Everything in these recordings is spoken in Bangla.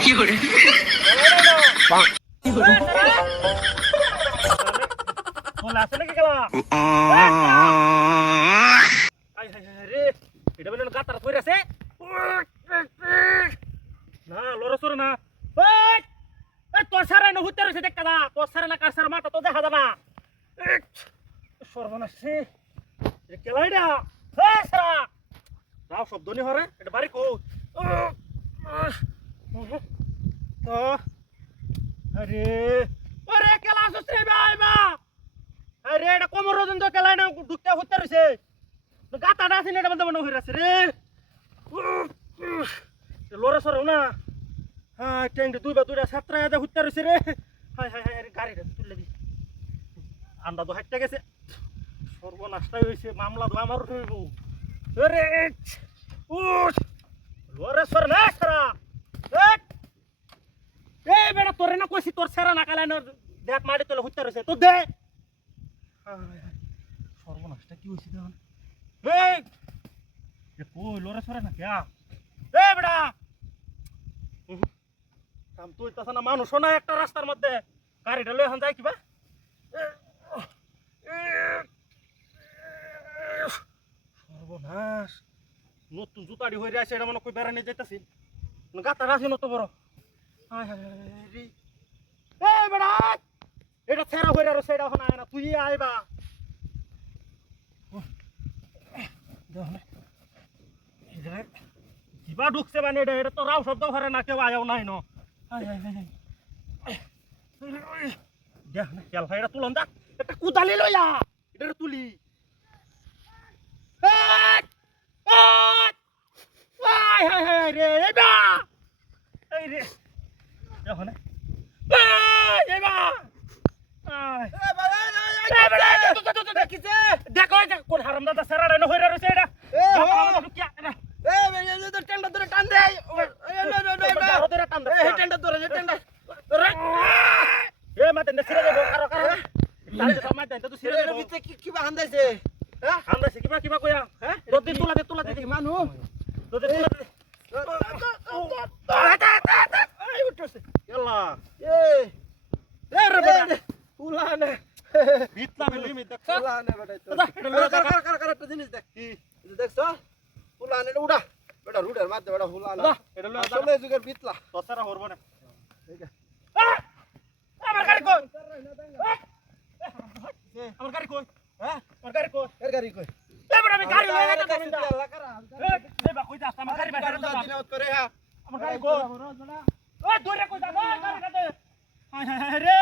কি করে বলা আছে নাকি খেলা রে এটা বলে গাতার ধরে আছে না লড়ছর না তোর সারা না হুতে রয়েছে দেখা না তোর সারা না কার সারা মাথা তো দেখা যায় না সর্বনাশ খেলাইডা সারা রাও শব্দ নি হরে এটা বাড়ি কো তো আরে ওরে খেলা আসছ রে ভাই বা আরে এটা কোমর রজন তো খেলাই না ঢুকতে হুতে রয়েছে গাতাটা আছে না এটা মধ্যে মনে হইরাছে রে লড়ে সরো না হ্যাঁ ট্যাঙ্কি দুইটা সাতটা এদে হুতে রয়েছে রে হাই হাই হাই গাড়িটা তুলে দি আন্ডা তো হাইটটা গেছে সর্বনাশটাই হয়েছে মামলা তো আমার হইব রে লড়ে সর না সারা এই বেটা তোরে না কইছি তোর সেরা না কালাইন দেখ মাটি তোলে হুতে রয়েছে তো দে সর্বনাশটা কি হয়েছে দেখুন এই কই লড়ে সরে না কেয়া এই বেটা কাম তুই তাছ না মানুষও না একটা রাস্তার মধ্যে গাড়িটা লই এখন যাই কিবা সর্বনাশ নতুন জুতাড়ি হয়ে আছে এটা মনে কই বেড়া নিয়ে যাইতাছি গাতার আছে নত বড় এই বেটা এটা ছেড়া হয়ে রয়েছে এটা এখন আয় না তুই আইবা কিবা ঢুকছে মানে এটা তো রাও শব্দ করে না কেউ আয়াও নাই ন দেখ না খেল এটা তুলন দা একটা কুদালি লইয়া এটা তুলি রে এবা এই রে দেখো না দেখো কোন হারাম দাদা সেরা হয়ে রয়েছে এটা টেন্ডা ধরে টান দে টান দে টেন্ডা ধরে টেন্ডা এ মা টেন্ডা ছিড়ে যাবো কারো কারো মা টেন্ডা তো ছিড়ে যাবো কিবা হান্দাইছে হ্যাঁ হান্দাইছে কিবা কইয়া হ্যাঁ দদি তুলা দে মানু দদি তুলা দে এই উঠছে ইয়াল্লা এ রে বেটা উলানে বিতলা মিলি মি দেখ উলানে বেটা কার একটা জিনিস দেখ কি দেখছ উলানে উড়া বেটা রুডের মাঝে বেটা উলানে এটা লও আসলে যুগের বিতলা তসারা হরব না ঠিক আছে আমার গাড়ি কই আমার গাড়ি কই হ্যাঁ আমার গাড়ি কই এর গাড়ি কই এ বেটা আমি গাড়ি লয়ে যাইতাছি আল্লাহ করা এই বা কই যাস আমার গাড়ি বাইরে গাড়ি যা দিনত করে হ্যাঁ আমার গাড়ি কই ওই দূরে কই যা গাড়ি কাটে হাই হাই হাই রে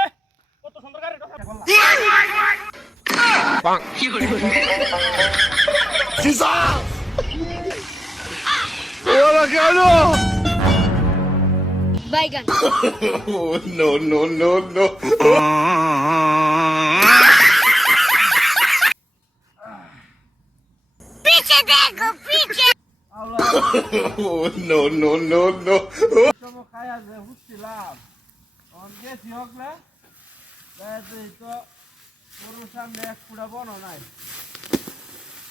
কত সুন্দর গাড়ি কি করে Baigan. Oh, no, no, no, no. Piche देखो piche. Oh, no, no, no, no. সব খায়া যে হুছিলাম অন গেছি হকলে তাই তো পুরো সামনে এক ফুটা বনো নাই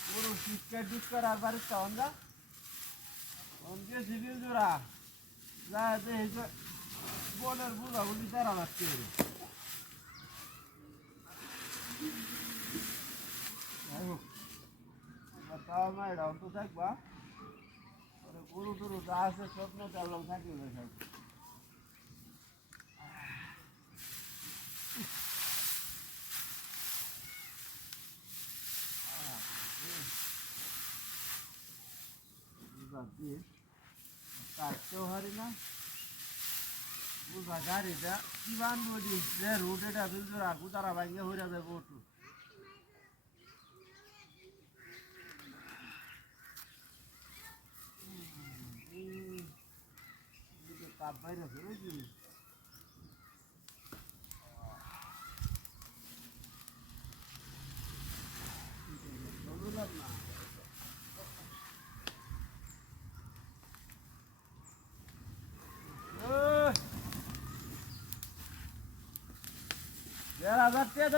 পুরো শিক্ষা ডিস্কার আর বারিস্তা অনজা অন গেছি বিলজোড়া যা যে বনের বুড়া বুঝি তারা লাগছে তাও না এটা অন্ত থাকবা গরু টরু যা আছে স্বপ্ন তার লোক থাকি কাটতেও হারি না বুঝা গাড়িটা কি বানবো দিস যে রুট এটা দুজন আগু তারা ভাঙিয়ে হয়ে যাবে ওটু তাপ বাইরে ফেলেছি না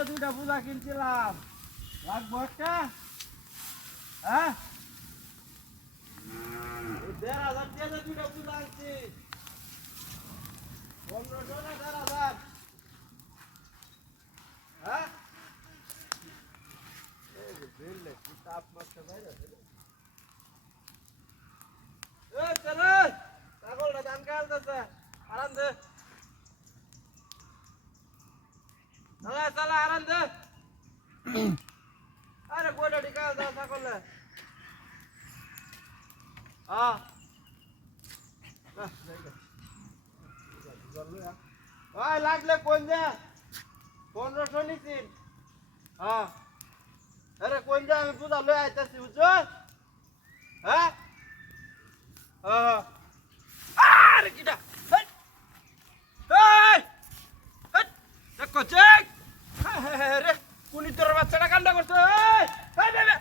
দুইটা পূজা কিনছিলাম লাগবো একটা হ্যাঁ 1,500 টাকা দুইটা বুঝ আনছি 1500 না 1,500 হ্যাঁ এই বেলে কি তাপ মারতে বাইরে এই চলে ছাগলটা দান কালতেছে আরাম দে চলা আরাম দে আরে কোটা টিকাল দাও ছাগলে ওই লাগলে কোন যা 1500 নিছিন আরে কোন যা আমি বুঝা লই আইতাছি বুঝছো হ্যাঁ আরে কিটা এই দেখো চেক রে কুনি তোর বাচ্চাটা কান্না করছে এই বে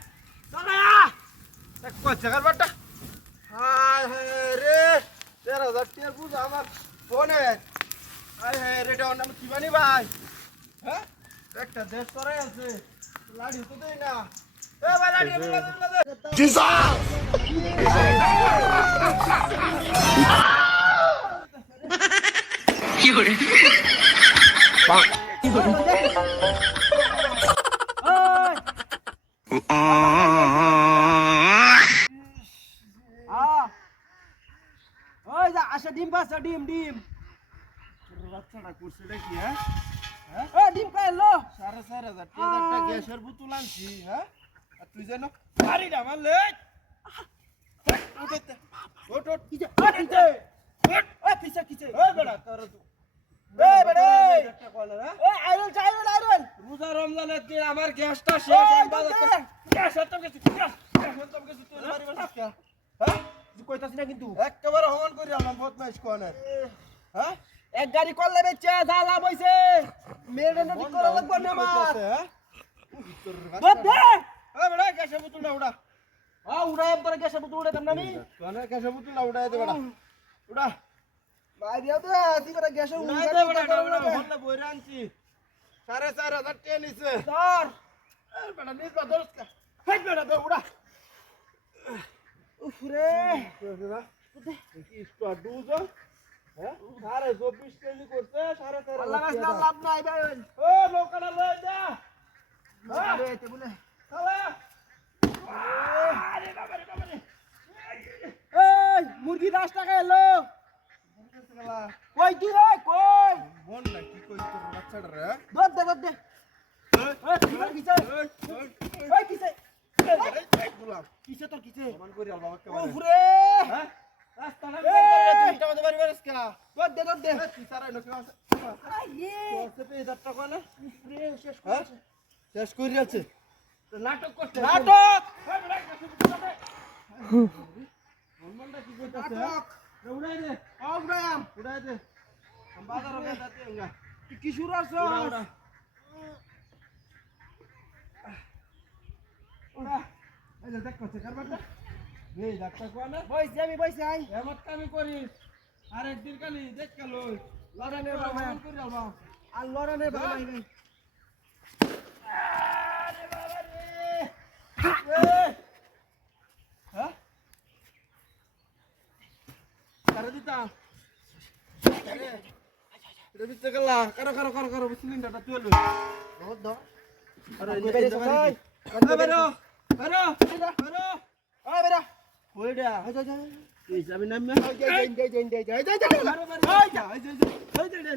চলা দেখো চেকার বাটা হায় হায় রে 13,000 টাকা বুঝ আমার ফোনে হায় হায় রে ডাউন আমি কি বানি ভাই হ্যাঁ একটা দেশ করে আছে লাড়ি তো দেই না এ ভাই লাড়ি বলা দে কি করে ওই যা আসা ডিম পাসা ডিম বাচ্চাটা করছে দেখি হ্যাঁ ও ডিম পাইলো 4,500 টাকা গ্যাসের বোতল আনছি হ্যাঁ আর তুই জানো বাড়িটা মারলে উঠতে ওট কিছে কিছে ওই পিছে কিছে ওই বড়া তোর এই বড়ে একটা কল না ওই আইরন রোজা রমজানের দিন আমার গ্যাসটা শেষ আমি বাজাতে গ্যাস খতম গেছে গ্যাস খতম গেছে তুই মারিবা না হ্যাঁ তুই কইতাছিস না কিন্তু একেবারে হমন করি আলাম বদমাইশ কোনে হ্যাঁ এক গাড়ি করলে বেচে জ্বালা বইছে মেরে নদী করা লাগবে না আমার বদ দে এ বড়া গ্যাসের বোতলটা উড়া উড়া একবার গ্যাসের বোতল উড়াইতাম না আমি কোনে গ্যাসের বোতলটা উড়াই দে বড়া উড়া ভাই দিও দে তুই বড় গ্যাসের উড়াই দে বড়া হল্লা বইরা আনছি 4,500 টাকা নিছে ধর এ বড়া নিস বা দরস্কা হেই বড়া দে উড়া উফ রে কি স্টার্ট দুজ হ্যাঁ 24 কেজি করতে 4,500 আল্লাহ রাস্তা লাভ নাই ভাই ও লোকালা লই যা হ্যাঁ তে বলে শালা আরে বাবা রে এই মুরগি 10 টাকা এলো কই তুই রে কই বল না কি কই তোর বাচ্চাটা রে দদ দে এই কিছে এই কিছে এই গোলাম কিছে তোর কিছে সমান করি আল বাবা কে ওরে হ্যাঁ রাস্তা না তুই টাকা দেবারি বারসকা দদ দে তুই সারা লোক আছে আইয়ে তোর পে 1000 টাকা না রে শেষ করি আছে তো নাটক করতে নাটক মনমনটা কি কইতাছে নাটক উড়াই দে উড়াই দে हम बाजार में जाते होंगे কি শুরু আছে ওরা এই যে দেখো চেকার বাটা এই ডাক্তার কোনা বইছি আমি বইছি আই এমত কামি করিস আর একদিন কালি দেখ কালো লড়ানে বাবা করি আলবা আর লড়ানে বাবা নাই আরে বাবা রে হ্যাঁ করে দিতা এটা বিতে গলা করো সিলিন্ডারটা তুলে বহুত দাও আরে বেরে সবাই বেরো ওই বেরো ওইডা যা এই যাবি না যাই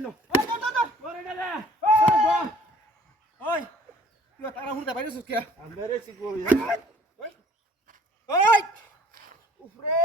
নো ওরে গেলে ওই তুই তারা হুড়তে বাইরে সুস কে আমি বেরে শিখবো ওই উফরে